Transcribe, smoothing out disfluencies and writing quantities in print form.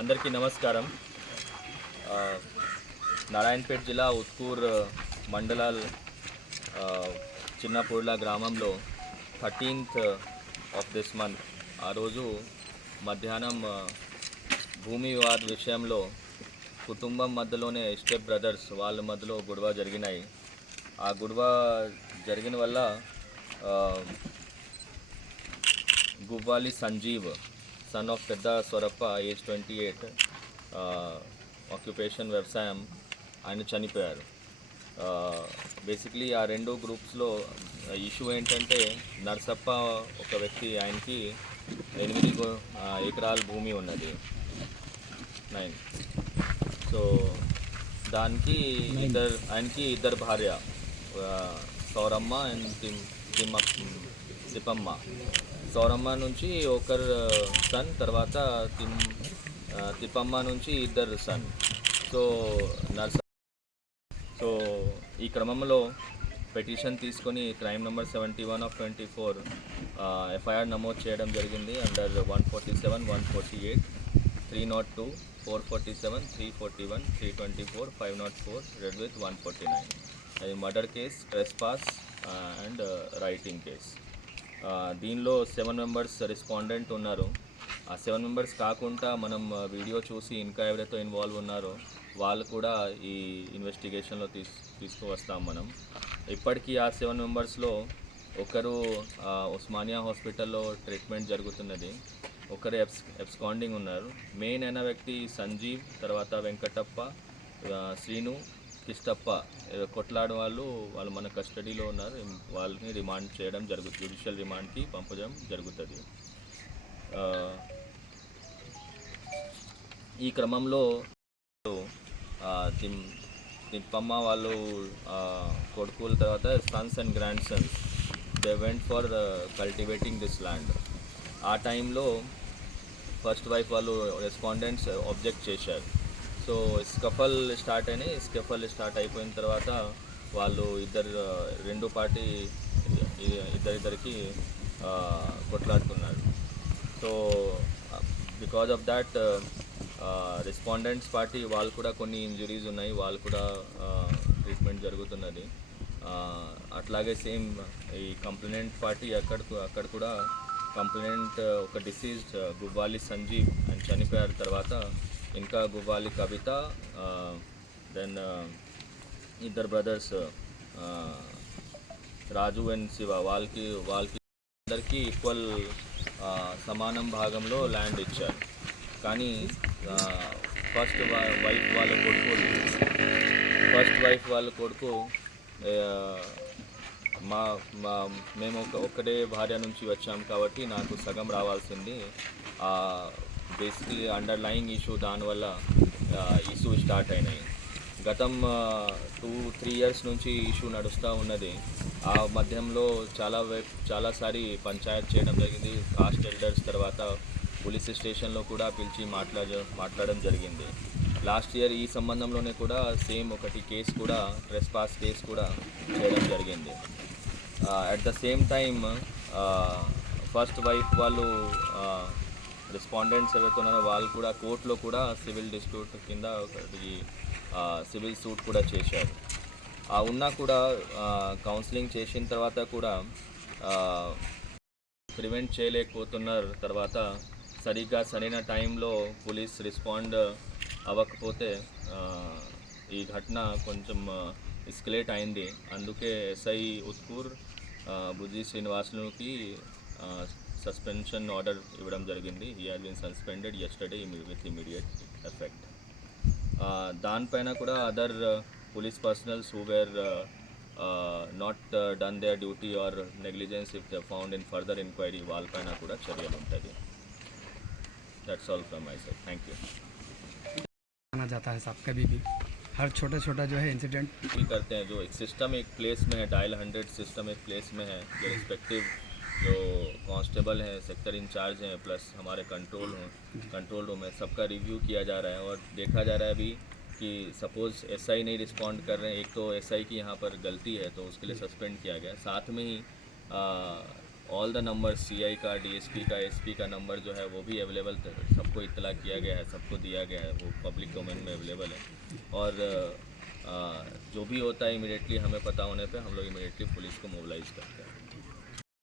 అందరికీ నమస్కారం. నారాయణపేట జిల్లా ఉత్కూర్ మండలాల్ చిన్నపూర్ల గ్రామంలో 13th ఆఫ్ దిస్ మంత్ ఆ రోజు మధ్యాహ్నం భూమి వివాద విషయంలో కుటుంబం మధ్యలోనే స్టెప్ బ్రదర్స్ వాళ్ళ మధ్యలో గొడవ జరిగినాయి. ఆ గొడవ జరిగిన వల్ల గువ్వాలి సంజీవ్ సన్ ఆఫ్ పెద్ద స్వరప్ప ఏజ్ 28, ఆక్యుపేషన్ వ్యవసాయం, ఆయన చనిపోయారు. బేసిక్లీ ఆ రెండు గ్రూప్స్లో ఇష్యూ ఏంటంటే నర్సప్ప ఒక వ్యక్తి, ఆయనకి 8 ఎకరాల భూమి ఉన్నది, 9. సో దానికి ఆయనకి ఇద్దరు భార్య, సౌరమ్మ అండ్ తిప్పమ్మ. సౌరమ్మ నుంచి ఒకరు సన్, తర్వాత తిప్పమ్మ నుంచి ఇద్దరు సన్. సో ఈ క్రమంలో పిటిషన్ తీసుకొని క్రైమ్ నెంబర్ 71/24 ఎఫ్ఐఆర్ నమోదు చేయడం జరిగింది అండర్ 147, 148, 302, 447, 341, 324, 504, రెడ్ విత్ 149. అది murder case, trespass and writing case. దీనిలో 7 మెంబర్స్ రెస్పాండెంట్ ఉన్నారు. ఆ 7 మెంబర్స్ కాకుండా మనం వీడియో చూసి ఇంకా ఎవరైతే ఇన్వాల్వ్ ఉన్నారో వాళ్ళు కూడా ఈ ఇన్వెస్టిగేషన్లో తీసుకువస్తాం మనం. ఇప్పటికీ ఆ 7 మెంబర్స్లో ఒకరు ఉస్మానియా హాస్పిటల్లో ట్రీట్మెంట్ జరుగుతున్నది, ఒకరు ఎబ్స్కాండింగ్ ఉన్నారు. మెయిన్ అయిన వ్యక్తి సంజీవ్, తర్వాత వెంకటప్ప, శ్రీను, కిష్టప్ప కొట్లాడు వాళ్ళు మన కస్టడీలో ఉన్నారు. వాళ్ళని రిమాండ్ చేయడం జరుగుతుంది, జ్యుడిషియల్ రిమాండ్కి పంపడం జరుగుతుంది. ఈ క్రమంలో తిప్పమ్మ వాళ్ళు కొడుకుల తర్వాత sons and grandsons they went for cultivating this land. ఆ టైంలో ఫస్ట్ వైఫ్ వాళ్ళు రెస్పాండెంట్స్ ఆబ్జెక్ట్ చేశారు. సో స్కఫల్ స్టార్ట్ అయినాయి. స్కఫల్ స్టార్ట్ అయిపోయిన తర్వాత వాళ్ళు రెండు పార్టీ ఇద్దరికి కొట్లాడుకున్నారు. So because of that respondents party వాళ్ళు కూడా కొన్ని ఇంజురీస్ ఉన్నాయి, వాళ్ళు కూడా ట్రీట్మెంట్ జరుగుతున్నది. అట్లాగే సేమ్ ఈ కంప్లైనెంట్ పార్టీ అక్కడ కూడా కంప్లైనెంట్ ఒక డిసీజ్డ్ గువ్వాలి సంజీవ్ అని చనిపోయారు. తర్వాత ఇంకా గువ్వాలి కవిత, దెన్ ఇద్దరు బ్రదర్స్ రాజు అండ్ శివ, వాళ్ళకి అందరికీ ఈక్వల్ సమానం భాగంలో ల్యాండ్ ఇచ్చారు. కానీ ఫస్ట్ వైఫ్ వాళ్ళ కొడుకు మేము ఒక్కడే భార్య నుంచి వచ్చాం కాబట్టి నాకు సగం రావాల్సింది. బేసిక్లీ అండర్లయింగ్ ఇష్యూ, దానివల్ల ఇష్యూ స్టార్ట్ అయినాయి. గతం 2-3 years నుంచి ఇష్యూ నడుస్తూ ఉన్నది. ఆ మధ్యంలో చాలాసారి పంచాయత్ చేయడం జరిగింది. కాస్ట్ ఎల్డర్స్ తర్వాత పోలీస్ స్టేషన్లో కూడా పిలిచి మాట్లాడడం జరిగింది. లాస్ట్ ఇయర్ ఈ సంబంధంలోనే కూడా సేమ్ ఒకటి కేసు కూడా, ట్రెస్పాస్ కేసు కూడా చేయడం జరిగింది. At the same time first wife వాళ్ళు రెస్పాండెంట్స్ ఎవరైతే ఉన్నారో వాళ్ళు కూడా కోర్టులో కూడా సివిల్ డిస్ప్యూట్ కింద ఒకటి సివిల్ సూట్ కూడా చేశారు. ఉన్నా కూడా కౌన్సిలింగ్ చేసిన తర్వాత కూడా ప్రివెంట్ చేయలేకపోతున్నారు. తర్వాత సరిగ్గా సరైన టైంలో పోలీస్ రెస్పాండ్ అవ్వకపోతే ఈ ఘటన కొంచెం ఎస్కలేట్ అయింది. అందుకే ఎస్ఐ ఉత్కూర్ బుజ్జి శ్రీనివాసులకి సస్పెన్షన్ ఆర్డర్ ఇవ్వడం జరిగింది. He has been suspended yesterday with immediate effect. దానిపైన కూడా other police personnels who were not done their duty or negligence if they found in further enquiry, వాళ్ళపైన కూడా చర్యలు ఉంటుంది. That's all from my side. Thank you. आना जाता है साहब, कभी भी हर छोटा जो है इंसिडेंट भी करते हैं. जो एक सिस्टम एक प्लेस में है, डायल 100 सिस्टम एक प्लेस में है. जो रिस्पेक्टिव जो कांस्टेबल हैं, सेक्टर इंचार्ज हैं, प्लस हमारे कंट्रोल रूम है, सबका रिव्यू किया जा रहा है. और देखा जा रहा है अभी कि सपोज़ एसआई नहीं रिस्पॉन्ड कर रहे हैं, एक तो एसआई की यहाँ पर गलती है तो उसके लिए सस्पेंड किया गया. साथ में ही ऑल द नंबर सीआई का, डीएसपी का, एसपी का नंबर जो है वो भी अवेलेबल, सबको इत्तला किया गया है, सबको दिया गया है, वो पब्लिक डोमेन में अवेलेबल है। और जो भी होता है इमीडिएटली हमें पता होने पे हम लोग इमीडिएटली पुलिस को मोबिलाइज करते हैं।